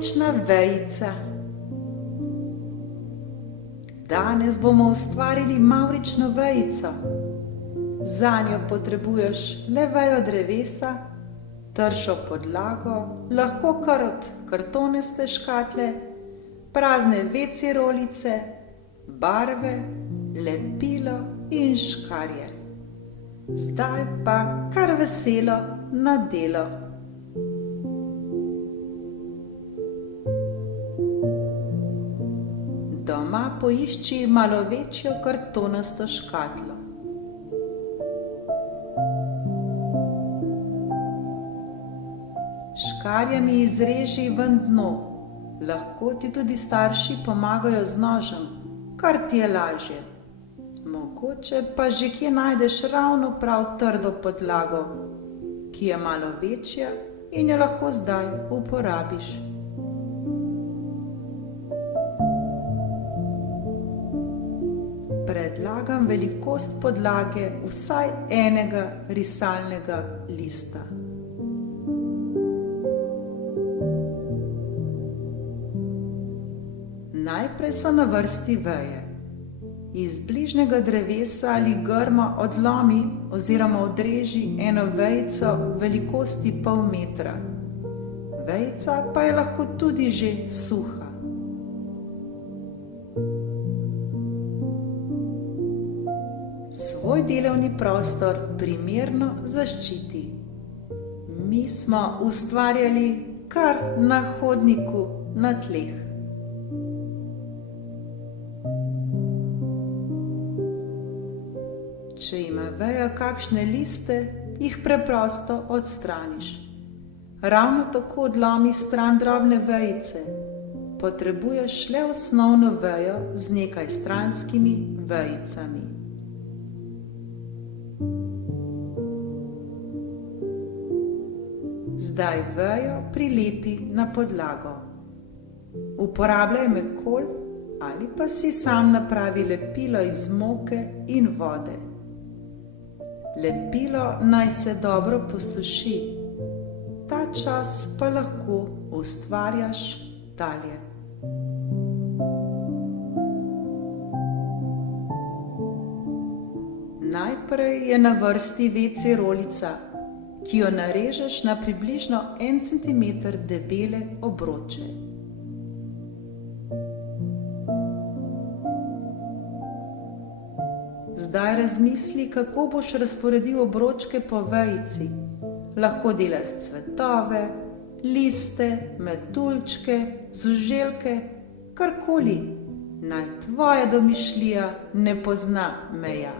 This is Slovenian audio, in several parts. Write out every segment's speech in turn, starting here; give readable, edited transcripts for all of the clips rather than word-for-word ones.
Mavrična vejica. Danes bomo ustvarili mavrično vejico. Zanjo potrebuješ le vejo drevesa, tršo podlago, lahko kar od kartonaste škatle, prazne WC rolice, barve, lepilo in škarje. Zdaj pa kar veselo na delo. Doma poišči malo večjo kartonasto škatlo. Škarjami izreži ven dno. Lahko ti tudi starši pomagajo z nožem, kar ti je lažje. Mogoče pa že kje najdeš ravno prav trdo podlago, ki je malo večja in jo lahko zdaj uporabiš. Predlagam velikost podlage vsaj enega risalnega lista. Najprej so na vrsti veje. Iz bližnjega drevesa ali grma odlomi oziroma odreži eno vejico velikosti pol metra. Vejica pa je lahko tudi že suha. Svoj delovni prostor primerno zaščiti. Mi smo ustvarjali kar na hodniku na tleh. Če ima veja kakšne liste, jih preprosto odstraniš. Ravno tako odlomi stran drobne vejice. Potrebuješ le osnovno vejo z nekaj stranskimi vejicami. Zdaj vejo prilepi na podlago. Uporabljaj mekol ali pa si sam napravi lepilo iz moke in vode. Lepilo naj se dobro posuši, ta čas pa lahko ustvarjaš dalje. Najprej je na vrsti WC rolica, ki jo narežeš na približno 1 cm debele obroče. Zdaj razmisli, kako boš razporedil obročke po vejici. Lahko delaš cvetove, liste, metuljčke, žuželke, karkoli. Naj tvoja domišljija ne pozna meja.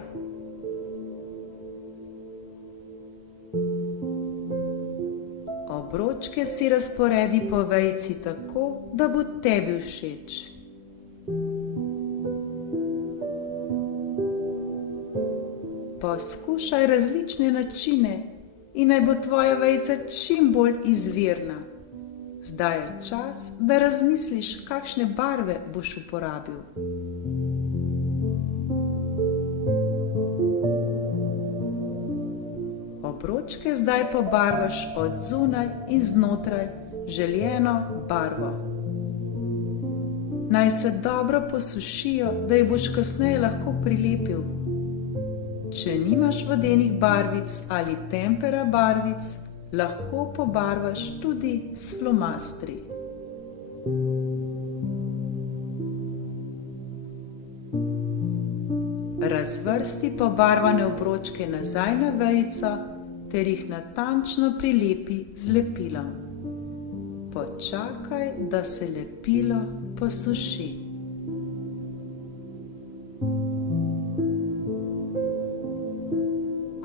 Obročke si razporedi po vejici tako, da bo tebi všeč. Poskušaj različne načine in naj bo tvoja vejica čim bolj izvirna. Zdaj je čas, da razmisliš, kakšne barve boš uporabil. Obročke zdaj pobarvaš od zunaj in znotraj željeno barvo. Naj se dobro posušijo, da jih boš kasneje lahko prilepil. Če nimaš vodenih barvic ali tempera barvic, lahko pobarvaš tudi s flomastri. Razvrsti pobarvane obročke nazaj na vejico ter jih natančno prilepi z lepilom. Počakaj, da se lepilo posuši.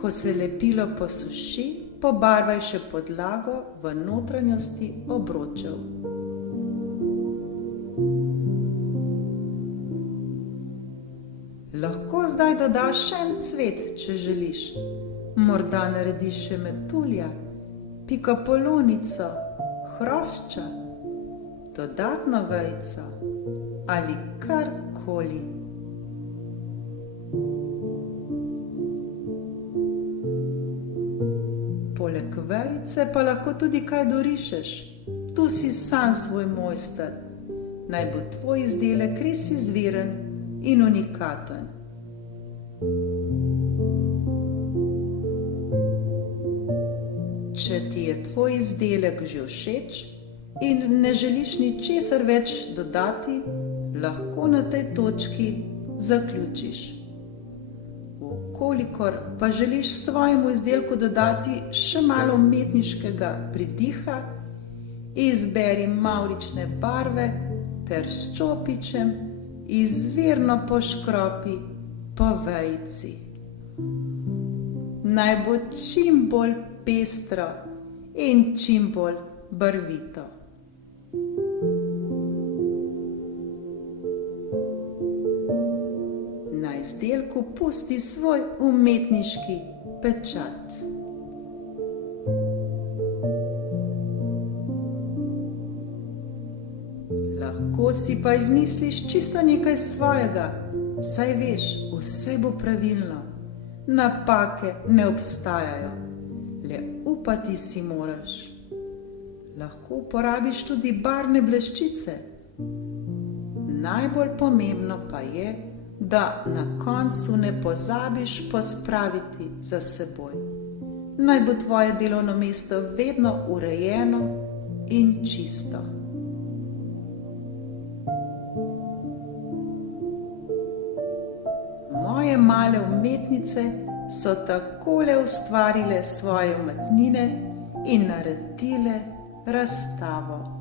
Ko se lepilo posuši, pobarvaj še podlago v notranjosti obročev. Lahko zdaj dodaš še en cvet, če želiš. Morda narediš še metulja, pikapolonico, hrošča, dodatno vejico ali karkoli. Poleg vejice pa lahko tudi kaj dorišeš. tu si sam svoj mojster. Naj bo tvoj izdelek res izviren in unikaten. Če ti je tvoj izdelek že všeč in ne želiš ničesar več dodati, lahko na tej točki zaključiš. Kolikor pa želiš svojemu izdelku dodati še malo umetniškega pridiha, izberi mavrične barve ter s čopičem izvirno poškropi po vejici. Naj bo čim bolj pestro in čim bolj barvito. Na izdelku pusti svoj umetniški pečat. Lahko si pa izmisliš čisto nekaj svojega, saj veš, vse bo pravilno. Napake ne obstajajo, le upati si moraš. Lahko uporabiš tudi barvne bleščice. Najbolj pomembno pa je, da na koncu ne pozabiš pospraviti za seboj. Naj bo tvoje delovno mesto vedno urejeno in čisto. Moje male umetnice so takole ustvarile svoje umetnine in naredile razstavo.